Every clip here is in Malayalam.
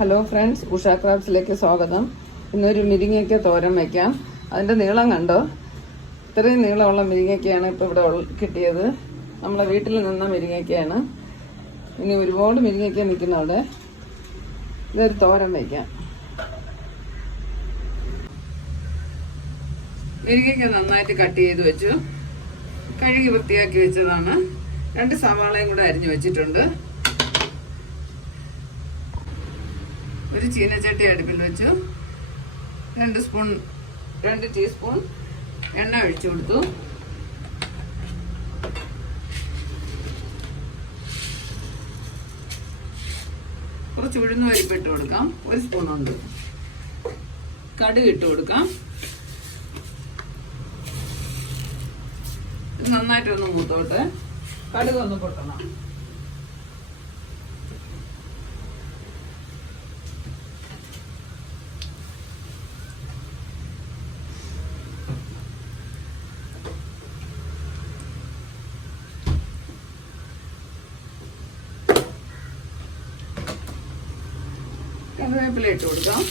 ഹലോ ഫ്രണ്ട്സ്, ഉഷ ക്രാഫ്റ്റ്സിലേക്ക് സ്വാഗതം. ഇന്നൊരു മുരിങ്ങയ്ക്ക തോരൻ വയ്ക്കാം. അതിൻ്റെ നീളം കണ്ടോ? ഇത്രയും നീളമുള്ള മുരിങ്ങയ്ക്കയാണ് ഇപ്പോൾ ഇവിടെ കിട്ടിയത്. നമ്മളെ വീട്ടിൽ നിന്ന മുരിങ്ങയ്ക്കയാണ്. ഇനി ഒരുപാട് മുരിങ്ങയ്ക്ക നിൽക്കുന്ന അവിടെ. ഇതൊരു തോരൻ വയ്ക്കാം. മുരിങ്ങയ്ക്ക നന്നായിട്ട് കട്ട് ചെയ്ത് വെച്ചു. കഴുകി വൃത്തിയാക്കി വെച്ചതാണ്. 2 സവാളയും കൂടെ അരിഞ്ഞു വെച്ചിട്ടുണ്ട്. ഒരു ചീനച്ചട്ടി അടുപ്പിൽ വെച്ചു. 2 ടീസ്പൂൺ എണ്ണ ഒഴിച്ചു കൊടുത്തു. കുറച്ച് ഉഴുന്ന് പരിപ്പ് ഇട്ട് കൊടുക്കാം. 1 സ്പൂൺ ഉണ്ട്. കടുക് ഇട്ട് കൊടുക്കാം. ഇത് നന്നായിട്ടൊന്ന് മൂത്തോട്ടെ. കടുക് ഒന്ന് പൊട്ടണം. കറിവേപ്പില ഇട്ട് കൊടുക്കാം.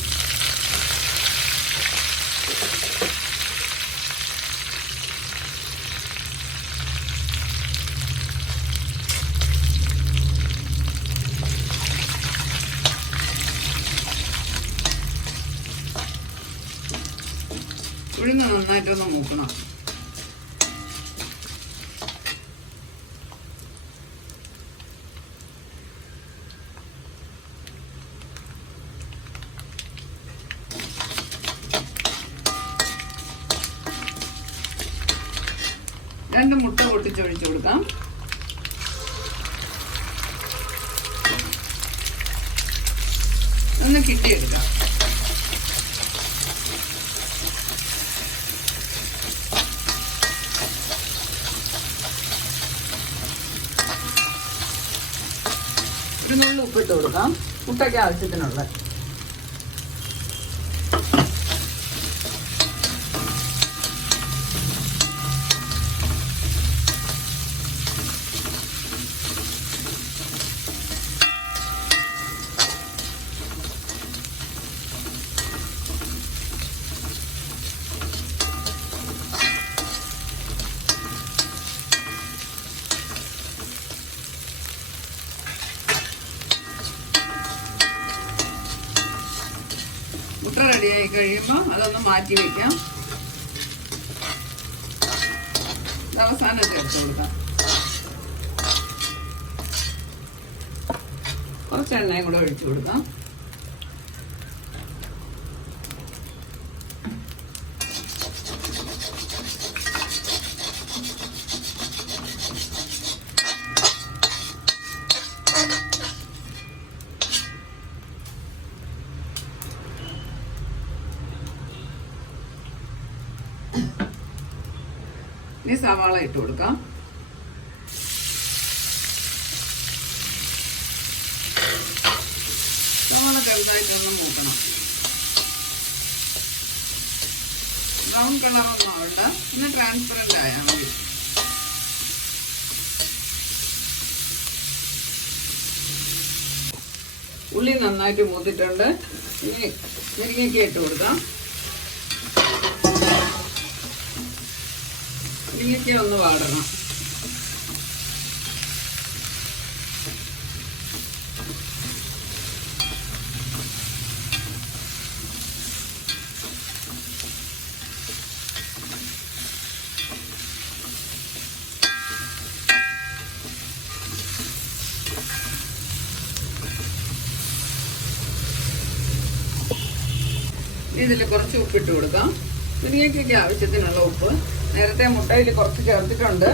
ഉഴുന്ന് നന്നായിട്ടൊന്ന് മൂക്കണം. രണ്ട് മുട്ട പൊട്ടിച്ചൊഴിച്ചു കൊടുക്കാം. ഒന്ന് കിട്ടിയെടുക്കാം. ഒരു നുള്ളി ഉപ്പിട്ട് കൊടുക്കാം. മുട്ടയ്ക്ക് ആവശ്യത്തിനുള്ള. മുട്ട റെഡിയായി കഴിയുമ്പോൾ അതൊന്ന് മാറ്റി വയ്ക്കാം. അവസാനം ചേർത്ത് കൊടുക്കാം. കുറച്ച് എണ്ണയും കൂടെ ഒഴിച്ചു കൊടുക്കാം. ഇനി സവാള ഇട്ട് കൊടുക്കാം. സവാള ചെറുതായിട്ടൊന്ന് മൂക്കണം. ബ്രൗൺ കളറൊന്നും ആവണ്ട. ഇന്ന് ട്രാൻസ്പെറന്റ് ആയാൽ മതി. ഉള്ളി നന്നായിട്ട് മൂത്തിട്ടുണ്ട്. ഇനി മുരിങ്ങയ്ക്ക ഇട്ട് കൊടുക്കാം. മുരിങ്ങയ്ക്ക ഒന്ന് വാടണം. ഇതിൽ കുറച്ച് ഉപ്പിട്ട് കൊടുക്കാം. മുരിങ്ങയ്ക്കൊക്കെ ആവശ്യത്തിനുള്ള ഉപ്പ്. നേരത്തെ മുട്ടയിൽ കുറച്ച് ചേർത്തിട്ടുണ്ട്.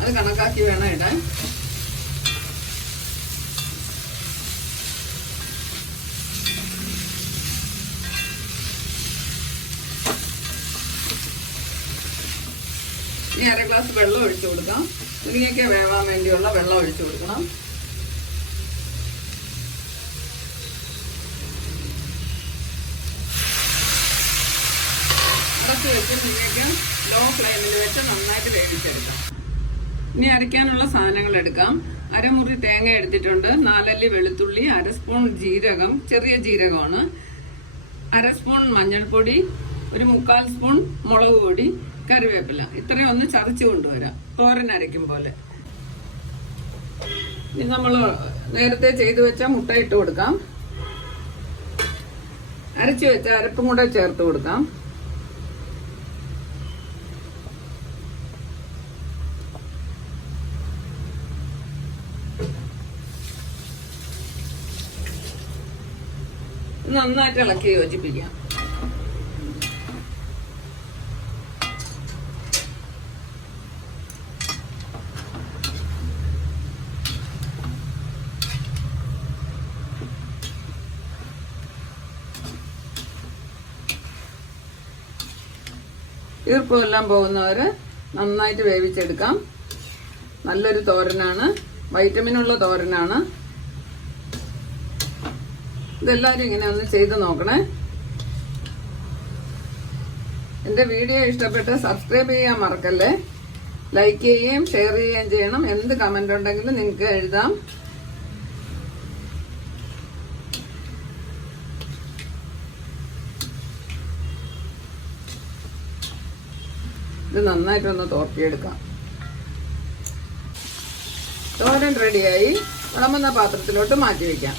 അത് കണക്കാക്കി വേണം ഇടാൻ. ഇനി 1/2 ഗ്ലാസ് വെള്ളം ഒഴിച്ചു കൊടുക്കാം. മുരിങ്ങയ്ക്ക വേവാൻ വേണ്ടിയുള്ള വെള്ളം ഒഴിച്ചു കൊടുക്കണം. അടച്ച് വെച്ച് മുരിങ്ങയ്ക്ക ലോ ഫ്ലെയിമിൽ വെച്ച് നന്നായിട്ട് വേവിച്ചെടുക്കാം. ഇനി അരയ്ക്കാനുള്ള സാധനങ്ങൾ എടുക്കാം. അരമുറി തേങ്ങ എടുത്തിട്ടുണ്ട്, 4 അല്ലി വെളുത്തുള്ളി, 1 സ്പൂൺ ജീരകം, ചെറിയ ജീരകമാണ്, 1 സ്പൂൺ മഞ്ഞൾപ്പൊടി, 1/4 സ്പൂൺ മുളക് പൊടി, കറിവേപ്പില. ഇത്രയും ഒന്ന് ചതച്ച് കൊണ്ടുവരാം, തോരൻ അരയ്ക്കും പോലെ. ഇനി നമ്മൾ നേരത്തെ ചെയ്തു വെച്ച മുട്ട ഇട്ട് കൊടുക്കാം. അരച്ചു വെച്ച അരപ്പും കൂടെ ചേർത്ത് കൊടുക്കാം. നന്നായിട്ട് ഇളക്കി യോജിപ്പിക്കാം. ഈർപ്പമെല്ലാം പോകുന്നവര് നന്നായിട്ട് വേവിച്ചെടുക്കാം. നല്ലൊരു തോരനാണ്, വൈറ്റമിനുള്ള തോരനാണ്. ഇതെല്ലാവരും ഇങ്ങനെ ഒന്ന് ചെയ്ത് നോക്കണേ. എൻ്റെ വീഡിയോ ഇഷ്ടപ്പെട്ട് സബ്സ്ക്രൈബ് ചെയ്യാൻ മറക്കല്ലേ. ലൈക്ക് ചെയ്യുകയും ഷെയർ ചെയ്യുകയും ചെയ്യണം. എന്ത് കമന്റ് ഉണ്ടെങ്കിലും നിങ്ങൾക്ക് എഴുതാം. ഇത് നന്നായിട്ടൊന്ന് തോർത്തിയെടുക്കാം. തോരൻ റെഡിയായി. വിളമ്പുന്ന പാത്രത്തിലോട്ട് മാറ്റി വയ്ക്കാം.